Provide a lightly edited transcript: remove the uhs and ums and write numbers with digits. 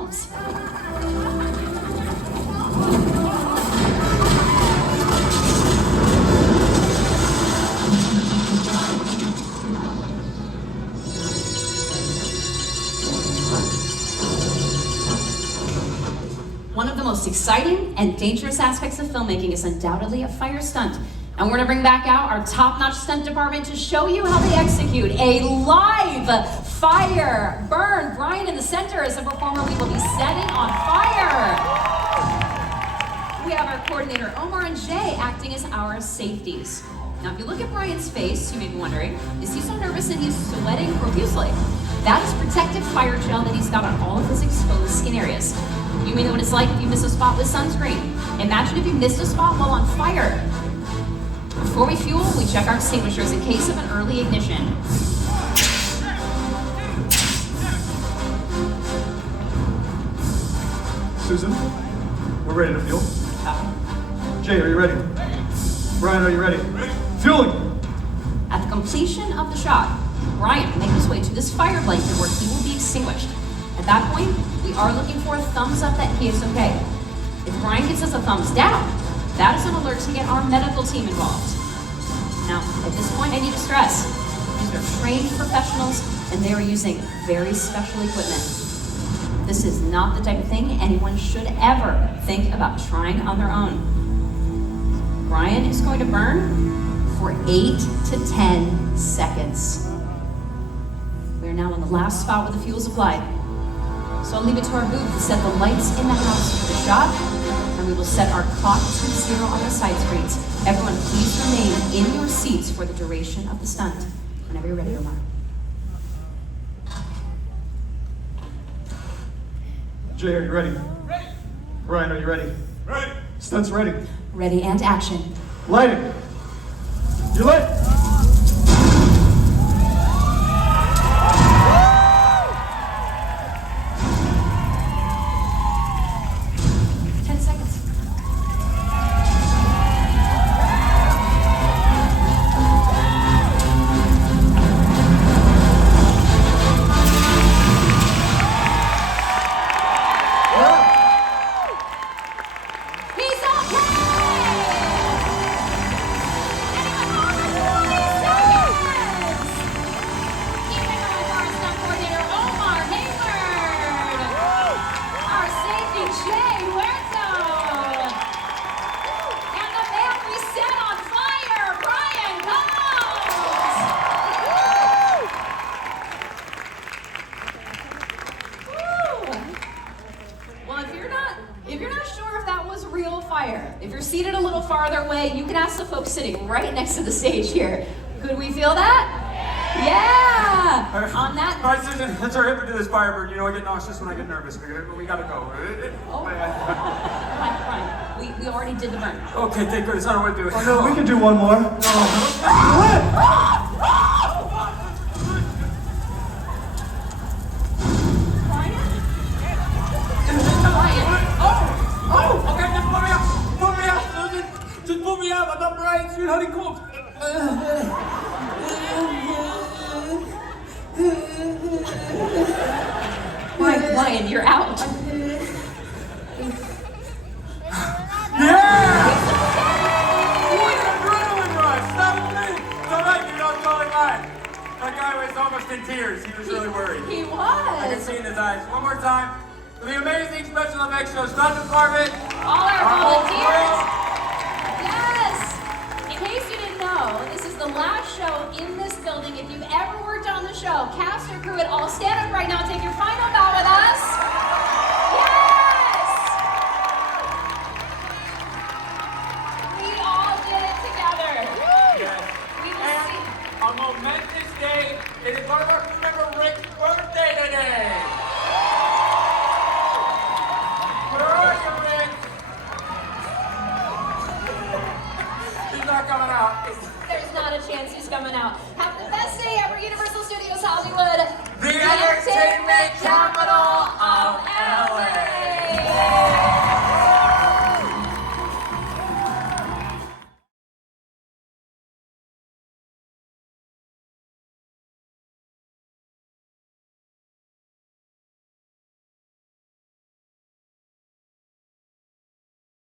films. One of the most exciting and dangerous aspects of filmmaking is undoubtedly a fire stunt. And we're gonna bring back out our top-notch stunt department to show you how they execute a live fire burn. Brian in the center is the performer we will be setting on fire. We have our coordinator Omar and Jay acting as our safeties. Now, if you look at Brian's face, you may be wondering, is he so nervous and he's sweating profusely? That is protective fire gel that he's got on all of his exposed skin areas. You may know what it's like if you miss a spot with sunscreen. Imagine if you missed a spot while on fire. Before we fuel, we check our extinguishers in case of an early ignition. Susan, we're ready to fuel. Jay, are you ready? Brian, are you ready? Fueling! At the completion of the shot, Brian will make his way to this fire blanket where he will be extinguished. At that point, we are looking for a thumbs up that he is okay. If Brian gives us a thumbs down, that is an alert to get our medical team involved. Now, at this point, I need to stress, these are trained professionals and they are using very special equipment. This is not the type of thing anyone should ever think about trying on their own. Brian is going to burn for 8 to 10 seconds. We are now on the last spot with the fuel applied. So I'll leave it to our booth to set the lights in the house for the shot, and we will set our clock to 0 on the side screens. Everyone, please remain in your seats for the duration of the stunt. Whenever you're ready, Omar. Jay, are you ready? Ready. Brian, are you ready? Ready. Stunt's ready. Ready and action. Lighting. You're lit. 10 seconds. He's okay! Anyone over 20 seconds? Keeping it with our stunt coordinator, Omar Hayward. Our safety, Jay Huerto. And the man we set on fire, Brian Combs. Woo! Well, if you're not sure if that was real fire, if you're seated a little farther away, you can ask the folks sitting right next to the stage here. Could we feel that? Yeah! On that. All right, Susan, let's hurry up and do this fire burn. You know I get nauseous when I get nervous. We gotta go. Oh, Brian, we already did the burn. Okay, thank goodness. I don't want to do it. Oh, no, we can do one more. Okay, just pull me out. Pull me out, Susan. Just pull me out. I thought Brian shoot honey cooked. Brian, you're out. Yeah! What an adrenaline rush! That was me! It's all right, dude, I was totally fine. That guy was almost in tears. He was really worried. He I can was. see in his eyes. One more time. For the amazing special effects show, Stunt Department. All our Our whole volunteers. crew. Yes. In case you didn't know, this is the last show in this building. If you've ever worked on the show, cast or crew it all, stand up right now, take your final bow with us. Yes. We all did it together. Yes. We will see. And a momentous day. It is one of our crew member Rick's birthday today. Where are you, Rick? He's not coming out. There's not a chance he's coming out. Have the best day ever, Universal Studios Hollywood. The entertainment capital